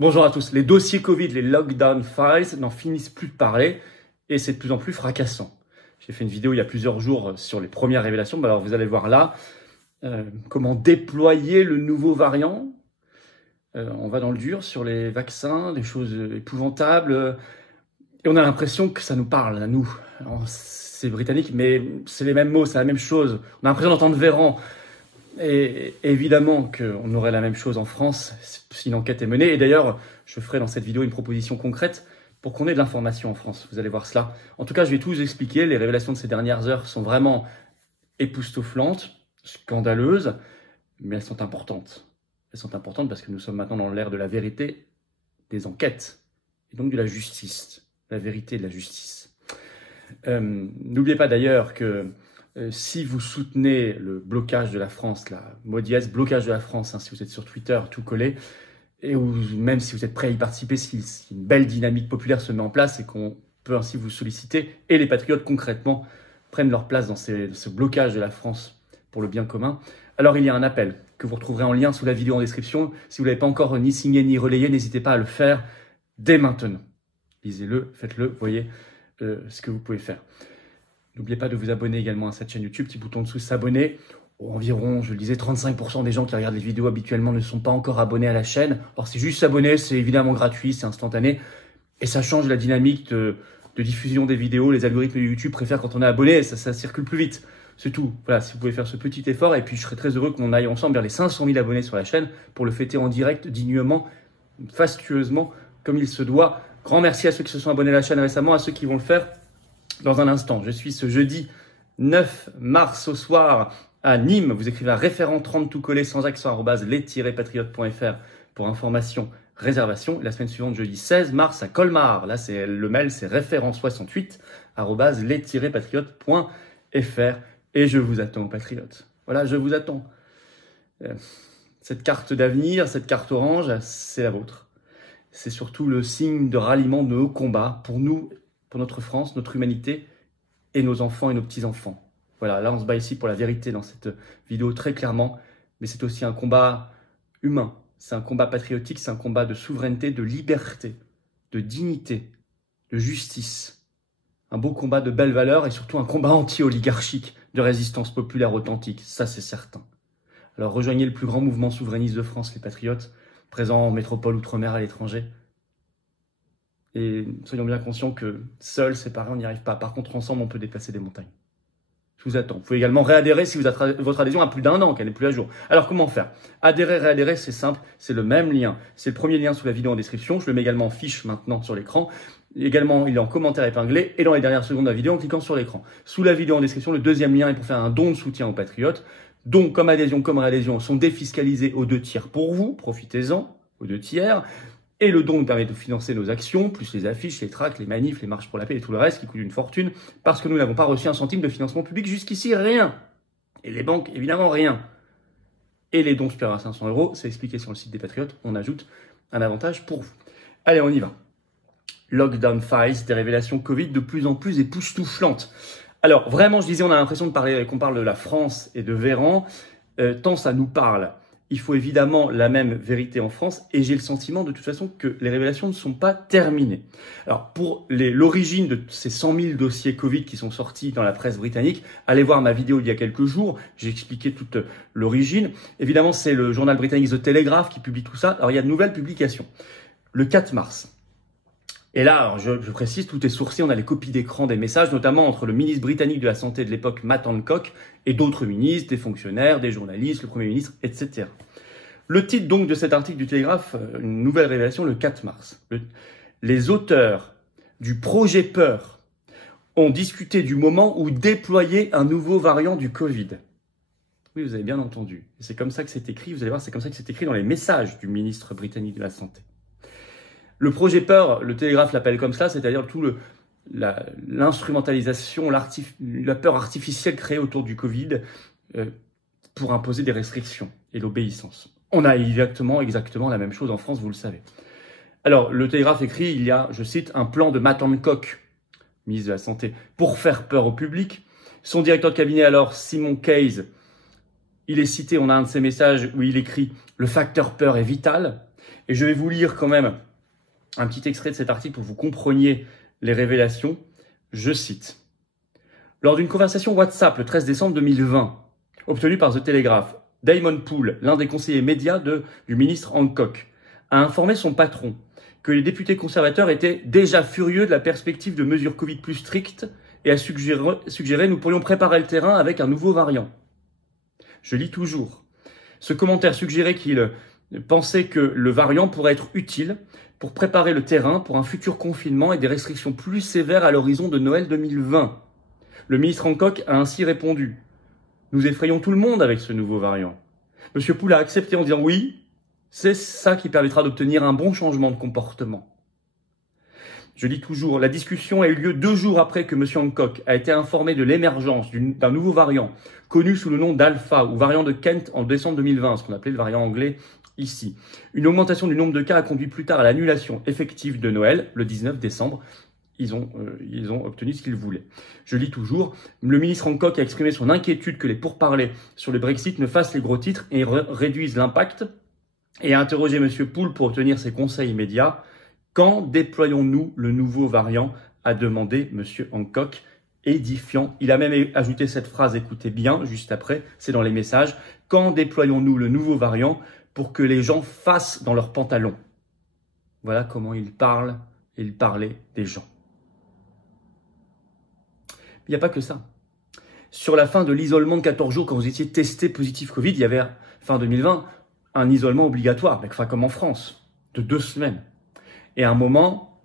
Bonjour à tous. Les dossiers Covid, les lockdown files n'en finissent plus de parler et c'est de plus en plus fracassant. J'ai fait une vidéo il y a plusieurs jours sur les premières révélations. Alors vous allez voir là comment déployer le nouveau variant. On va dans le dur sur les vaccins, des choses épouvantables. Et on a l'impression que ça nous parle à nous. C'est britannique, mais c'est les mêmes mots, c'est la même chose. On a l'impression d'entendre Véran. Et évidemment qu'on aurait la même chose en France si une enquête est menée. Et d'ailleurs, je ferai dans cette vidéo une proposition concrète pour qu'on ait de l'information en France. Vous allez voir cela. En tout cas, je vais tout vous expliquer. Les révélations de ces dernières heures sont vraiment époustouflantes, scandaleuses, mais elles sont importantes. Elles sont importantes parce que nous sommes maintenant dans l'ère de la vérité, des enquêtes, et donc de la justice. La vérité de la justice. N'oubliez pas d'ailleurs que si vous soutenez le blocage de la France, la maudiesse blocage de la France, si vous êtes sur Twitter, tout collé, et ou même si vous êtes prêt à y participer, si une belle dynamique populaire se met en place et qu'on peut ainsi vous solliciter, et les patriotes concrètement prennent leur place dans ce blocage de la France pour le bien commun, alors il y a un appel que vous retrouverez en lien sous la vidéo en description. Si vous ne l'avez pas encore ni signé ni relayé, n'hésitez pas à le faire dès maintenant. Lisez-le, faites-le, voyez ce que vous pouvez faire. N'oubliez pas de vous abonner également à cette chaîne YouTube, petit bouton dessous, s'abonner. Environ, je le disais, 35% des gens qui regardent les vidéos habituellement ne sont pas encore abonnés à la chaîne. Or, c'est juste s'abonner, c'est évidemment gratuit, c'est instantané. Et ça change la dynamique de diffusion des vidéos. Les algorithmes de YouTube préfèrent quand on est abonné, ça circule plus vite. C'est tout. Voilà, si vous pouvez faire ce petit effort. Et puis, je serais très heureux qu'on aille ensemble vers les 500 000 abonnés sur la chaîne pour le fêter en direct, dignement, fastueusement, comme il se doit. Grand merci à ceux qui se sont abonnés à la chaîne récemment, à ceux qui vont le faire dans un instant. Je suis ce jeudi 9 mars au soir à Nîmes. Vous écrivez à référent 30 tout collé sans accent @les-patriotes.fr pour information, réservation. La semaine suivante, jeudi 16 mars à Colmar. Là, c'est le mail, c'est référent 68 @les-patriotes.fr. Et je vous attends, patriotes. Voilà, je vous attends. Cette carte d'avenir, cette carte orange, c'est la vôtre. C'est surtout le signe de ralliement de nos combats pour nous, pour notre France, notre humanité et nos enfants et nos petits-enfants. Voilà, là on se bat ici pour la vérité dans cette vidéo très clairement, mais c'est aussi un combat humain, c'est un combat patriotique, c'est un combat de souveraineté, de liberté, de dignité, de justice. Un beau combat de belles valeurs et surtout un combat anti-oligarchique, de résistance populaire authentique, ça c'est certain. Alors rejoignez le plus grand mouvement souverainiste de France, les patriotes, présents en métropole, outre-mer, à l'étranger. Et soyons bien conscients que seuls, séparés, on n'y arrive pas. Par contre, ensemble, on peut déplacer des montagnes. Je vous attends. Vous pouvez également réadhérer si votre adhésion a plus d'1 an, qu'elle n'est plus à jour. Alors, comment faire? Adhérer, réadhérer, c'est simple. C'est le même lien. C'est le premier lien sous la vidéo en description. Je le mets également en fiche maintenant sur l'écran. Également, il est en commentaire épinglé et dans les dernières secondes de la vidéo en cliquant sur l'écran. Sous la vidéo en description, le deuxième lien est pour faire un don de soutien aux patriotes. Dons comme adhésion, comme réadhésion sont défiscalisés aux 2 tiers pour vous. Profitez-en aux 2 tiers. Et le don nous permet de financer nos actions, plus les affiches, les tracts, les manifs, les marches pour la paix et tout le reste qui coûte une fortune, parce que nous n'avons pas reçu un centime de financement public jusqu'ici, rien. Et les banques, évidemment, rien. Et les dons supérieurs à 500 €, c'est expliqué sur le site des Patriotes, on ajoute un avantage pour vous. Allez, on y va. Lockdown files, des révélations Covid de plus en plus époustouflantes. Alors, vraiment, je disais, on a l'impression qu'on parle de la France et de Véran, tant ça nous parle. Il faut évidemment la même vérité en France et j'ai le sentiment de toute façon que les révélations ne sont pas terminées. Alors pour l'origine de ces 100 000 dossiers Covid qui sont sortis dans la presse britannique, allez voir ma vidéo d'il y a quelques jours, j'ai expliqué toute l'origine. Évidemment c'est le journal britannique The Telegraph qui publie tout ça. Alors il y a de nouvelles publications. Le 4 mars. Et là, alors je précise, tout est sourcé, on a les copies d'écran des messages, notamment entre le ministre britannique de la Santé de l'époque, Matt Hancock, et d'autres ministres, des fonctionnaires, des journalistes, le Premier ministre, etc. Le titre donc de cet article du Télégraphe, une nouvelle révélation le 4 mars. Les auteurs du projet Peur ont discuté du moment où déployer un nouveau variant du Covid. Oui, vous avez bien entendu. C'est comme ça que c'est écrit, vous allez voir, c'est comme ça que c'est écrit dans les messages du ministre britannique de la Santé. Le projet Peur, le Télégraphe l'appelle comme ça, c'est-à-dire tout l'instrumentalisation, la peur artificielle créée autour du Covid pour imposer des restrictions et l'obéissance. On a exactement la même chose en France, vous le savez. Alors, le Télégraphe écrit, il y a, je cite, un plan de Matt Hancock, ministre de la Santé, pour faire peur au public. Son directeur de cabinet, alors, Simon Case, il est cité, on a un de ses messages où il écrit « Le facteur peur est vital ». Et je vais vous lire quand même un petit extrait de cet article pour que vous compreniez les révélations. Je cite. Lors d'une conversation WhatsApp le 13 décembre 2020, obtenue par The Telegraph, Damon Poole, l'un des conseillers médias du ministre Hancock, a informé son patron que les députés conservateurs étaient déjà furieux de la perspective de mesures Covid plus strictes et a suggéré « nous pourrions préparer le terrain avec un nouveau variant ». Je lis toujours. Ce commentaire suggérait qu'il pensait que le variant pourrait être utile pour préparer le terrain pour un futur confinement et des restrictions plus sévères à l'horizon de Noël 2020. Le ministre Hancock a ainsi répondu « Nous effrayons tout le monde avec ce nouveau variant ». M. Poole a accepté en disant « Oui, c'est ça qui permettra d'obtenir un bon changement de comportement ». Je lis toujours, la discussion a eu lieu 2 jours après que M. Hancock a été informé de l'émergence d'un nouveau variant, connu sous le nom d'Alpha ou variant de Kent en décembre 2020, ce qu'on appelait le variant anglais ici. Une augmentation du nombre de cas a conduit plus tard à l'annulation effective de Noël, le 19 décembre. Ils ont obtenu ce qu'ils voulaient. Je lis toujours, le ministre Hancock a exprimé son inquiétude que les pourparlers sur le Brexit ne fassent les gros titres et réduisent l'impact et a interrogé M. Poole pour obtenir ses conseils immédiats. Quand déployons-nous le nouveau variant a demandé M. Hancock, édifiant. Il a même ajouté cette phrase, écoutez bien, juste après, c'est dans les messages. Quand déployons-nous le nouveau variant pour que les gens fassent dans leurs pantalons? Voilà comment il parle et il parlait des gens. Il n'y a pas que ça. Sur la fin de l'isolement de 14 jours, quand vous étiez testé positif Covid, il y avait, fin 2020, un isolement obligatoire, enfin comme en France, de 2 semaines. Et à un moment,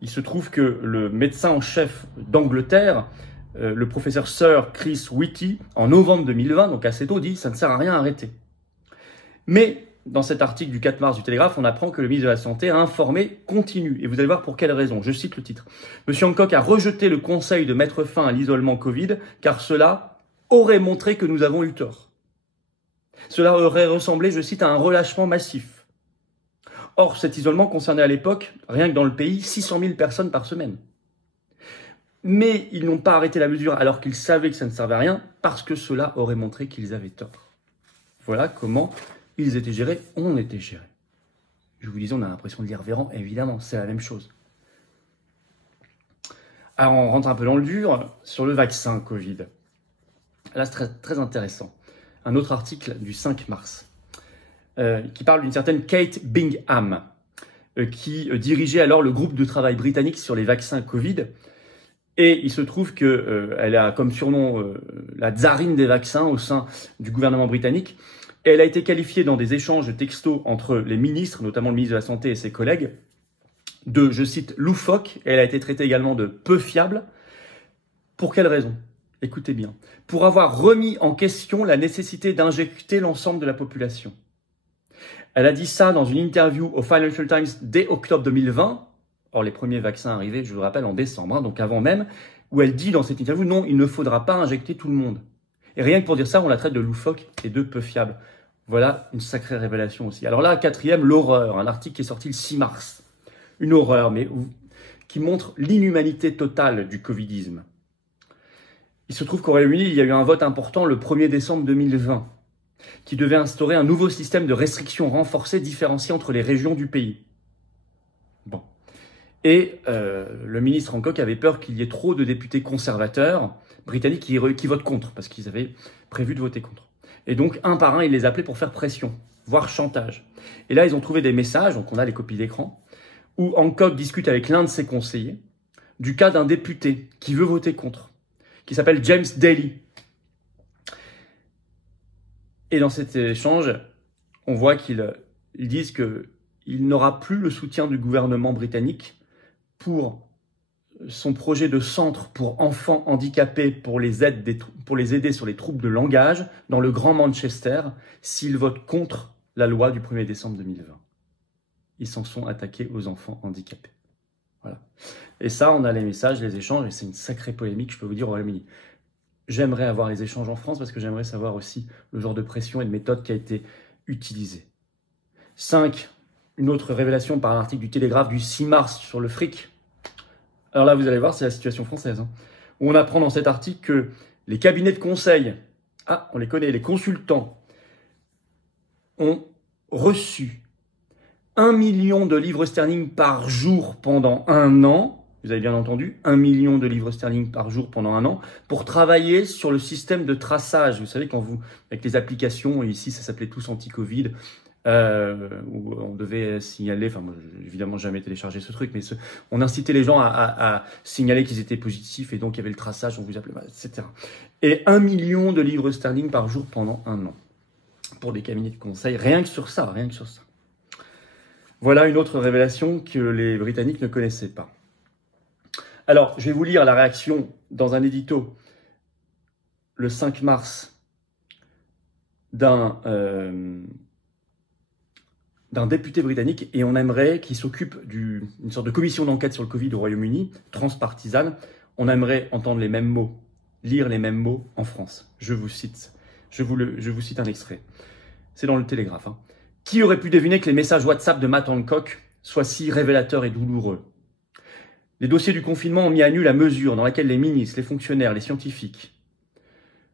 il se trouve que le médecin en chef d'Angleterre, le professeur Sir Chris Whitty, en novembre 2020, donc assez tôt, dit « ça ne sert à rien à arrêter ». Mais dans cet article du 4 mars du Télégraphe, on apprend que le ministre de la Santé a informé continue. Et vous allez voir pour quelle raison. Je cite le titre. M. Hancock a rejeté le conseil de mettre fin à l'isolement Covid, car cela aurait montré que nous avons eu tort. Cela aurait ressemblé, je cite, à un relâchement massif. Or, cet isolement concernait à l'époque, rien que dans le pays, 600 000 personnes par semaine. Mais ils n'ont pas arrêté la mesure alors qu'ils savaient que ça ne servait à rien, parce que cela aurait montré qu'ils avaient tort. Voilà comment ils étaient gérés, on était gérés. Je vous disais, on a l'impression de lire Véran, évidemment, c'est la même chose. Alors, on rentre un peu dans le dur sur le vaccin Covid. Là, c'est très, très intéressant. Un autre article du 5 mars qui parle d'une certaine Kate Bingham, qui dirigeait alors le groupe de travail britannique sur les vaccins Covid. Et il se trouve qu'elle a comme surnom la tsarine des vaccins au sein du gouvernement britannique. Et elle a été qualifiée dans des échanges de textos entre les ministres, notamment le ministre de la Santé et ses collègues, de, je cite, loufoque. Et elle a été traitée également de peu fiable. Pour quelle raison? Écoutez bien. Pour avoir remis en question la nécessité d'injecter l'ensemble de la population. Elle a dit ça dans une interview au Financial Times dès octobre 2020. Or, les premiers vaccins arrivaient, je vous le rappelle, en décembre, donc avant même, où elle dit dans cette interview, non, il ne faudra pas injecter tout le monde. Et rien que pour dire ça, on la traite de loufoque et de peu fiable. Voilà une sacrée révélation aussi. Alors là, 4e, l'horreur, un article qui est sorti le 6 mars. Une horreur, mais qui montre l'inhumanité totale du covidisme. Il se trouve qu'au Royaume-Uni, il y a eu un vote important le 1er décembre 2020, qui devait instaurer un nouveau système de restrictions renforcées différenciées entre les régions du pays. Bon. Et le ministre Hancock avait peur qu'il y ait trop de députés conservateurs britanniques qui votent contre, parce qu'ils avaient prévu de voter contre. Et donc, un par un, il les appelait pour faire pression, voire chantage. Et là, ils ont trouvé des messages, donc on a les copies d'écran, où Hancock discute avec l'un de ses conseillers du cas d'un député qui veut voter contre, qui s'appelle James Daly. Et dans cet échange, on voit qu'ils disent qu'il n'aura plus le soutien du gouvernement britannique pour son projet de centre pour enfants handicapés pour les aider sur les troubles de langage dans le Grand Manchester s'ils votent contre la loi du 1er décembre 2020. Ils s'en sont attaqués aux enfants handicapés. Voilà. Et ça, on a les messages, les échanges, et c'est une sacrée polémique, je peux vous dire, au Royaume-Uni. J'aimerais avoir les échanges en France parce que j'aimerais savoir aussi le genre de pression et de méthode qui a été utilisée. 5. Une autre révélation par un article du Télégraphe du 6 mars sur le fric. Alors là, vous allez voir, c'est la situation française. Où on apprend dans cet article que les cabinets de conseil, on les connaît, les consultants, ont reçu 1 million de livres sterling par jour pendant 1 an. Vous avez bien entendu, 1 million de livres sterling par jour pendant 1 an pour travailler sur le système de traçage. Vous savez, avec les applications, ici ça s'appelait tous anti-Covid, où on devait signaler, enfin moi j'ai évidemment jamais téléchargé ce truc, mais on incitait les gens à signaler qu'ils étaient positifs et donc il y avait le traçage, on vous appelait, etc. Et 1 million de livres sterling par jour pendant 1 an pour des cabinets de conseil, rien que sur ça, rien que sur ça. Voilà une autre révélation que les Britanniques ne connaissaient pas. Alors, je vais vous lire la réaction dans un édito le 5 mars d'un député britannique, et on aimerait qu'il s'occupe d'une sorte de commission d'enquête sur le Covid au Royaume-Uni, transpartisane. On aimerait entendre les mêmes mots, lire les mêmes mots en France. Je vous cite un extrait. C'est dans le Télégraphe. Qui aurait pu deviner que les messages WhatsApp de Matt Hancock soient si révélateurs et douloureux? Les dossiers du confinement ont mis à nu la mesure dans laquelle les ministres, les fonctionnaires, les scientifiques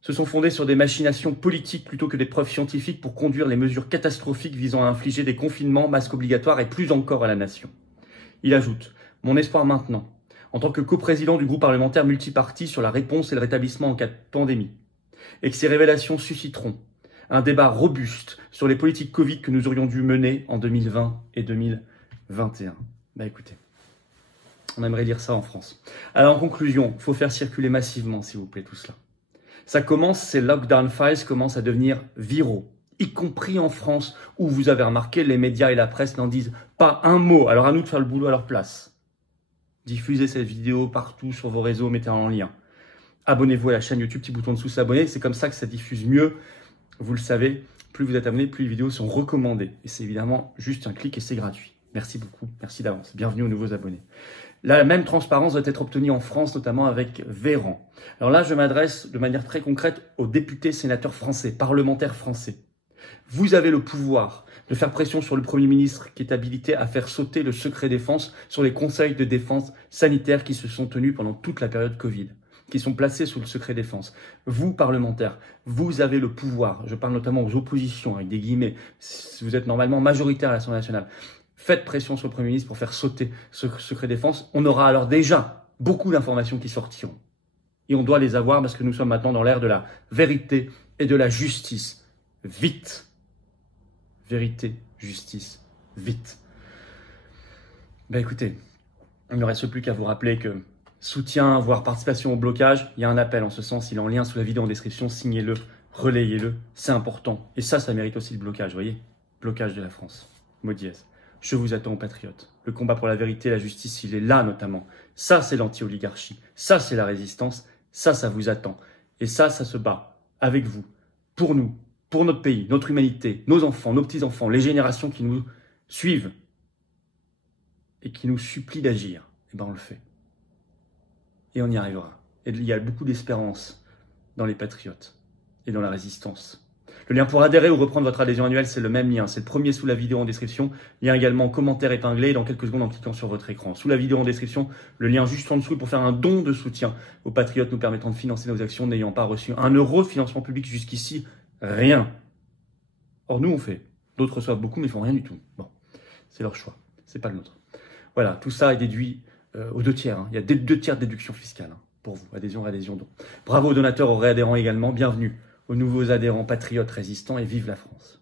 se sont fondés sur des machinations politiques plutôt que des preuves scientifiques pour conduire les mesures catastrophiques visant à infliger des confinements, masques obligatoires et plus encore à la nation. Il ajoute « Mon espoir maintenant, en tant que coprésident du groupe parlementaire multiparti sur la réponse et le rétablissement en cas de pandémie, et que ces révélations susciteront un débat robuste sur les politiques Covid que nous aurions dû mener en 2020 et 2021. » Écoutez, on aimerait lire ça en France. Alors en conclusion, il faut faire circuler massivement, s'il vous plaît, tout cela. Ça commence, ces lockdown files commencent à devenir viraux, y compris en France, où vous avez remarqué, les médias et la presse n'en disent pas un mot. Alors à nous de faire le boulot à leur place. Diffusez cette vidéo partout sur vos réseaux, mettez-la en lien. Abonnez-vous à la chaîne YouTube, petit bouton dessous, s'abonner. C'est comme ça que ça diffuse mieux. Vous le savez, plus vous êtes abonné, plus les vidéos sont recommandées. Et c'est évidemment juste un clic et c'est gratuit. Merci beaucoup, merci d'avance. Bienvenue aux nouveaux abonnés. La même transparence doit être obtenue en France, notamment avec Véran. Alors là, je m'adresse de manière très concrète aux députés, sénateurs français, parlementaires français. Vous avez le pouvoir de faire pression sur le Premier ministre qui est habilité à faire sauter le secret défense sur les conseils de défense sanitaire qui se sont tenus pendant toute la période Covid, qui sont placés sous le secret défense. Vous, parlementaires, vous avez le pouvoir, je parle notamment aux oppositions, avec des guillemets, vous êtes normalement majoritaire à l'Assemblée nationale. Faites pression sur le Premier ministre pour faire sauter ce secret défense. On aura alors déjà beaucoup d'informations qui sortiront. Et on doit les avoir parce que nous sommes maintenant dans l'ère de la vérité et de la justice. Vite. Vérité, justice, vite. Écoutez, il ne reste plus qu'à vous rappeler que soutien, voire participation au blocage, il y a un appel en ce sens, il est en lien sous la vidéo en description, signez-le, relayez-le, c'est important. Et ça mérite aussi le blocage, vous voyez? Blocage de la France. Mot dièse. Je vous attends, patriotes. Le combat pour la vérité et la justice, il est là notamment. Ça, c'est l'anti-oligarchie. Ça, c'est la résistance. Ça vous attend. Et ça se bat avec vous, pour nous, pour notre pays, notre humanité, nos enfants, nos petits-enfants, les générations qui nous suivent et qui nous supplient d'agir. On le fait. Et on y arrivera. Et il y a beaucoup d'espérance dans les patriotes et dans la résistance. Le lien pour adhérer ou reprendre votre adhésion annuelle, c'est le même lien. C'est le premier sous la vidéo en description. Lien également en commentaire épinglé et dans quelques secondes en cliquant sur votre écran. Sous la vidéo en description, le lien juste en dessous pour faire un don de soutien aux patriotes nous permettant de financer nos actions n'ayant pas reçu 1 euro de financement public jusqu'ici. Rien. Or, nous, on fait. D'autres reçoivent beaucoup, mais ils font rien du tout. Bon, c'est leur choix. C'est pas le nôtre. Voilà, tout ça est déduit aux 2 tiers. Il y a 2 tiers de déduction fiscale pour vous. Adhésion, réadhésion, don. Bravo aux donateurs, aux réadhérents également. Bienvenue aux nouveaux adhérents patriotes résistants et vive la France.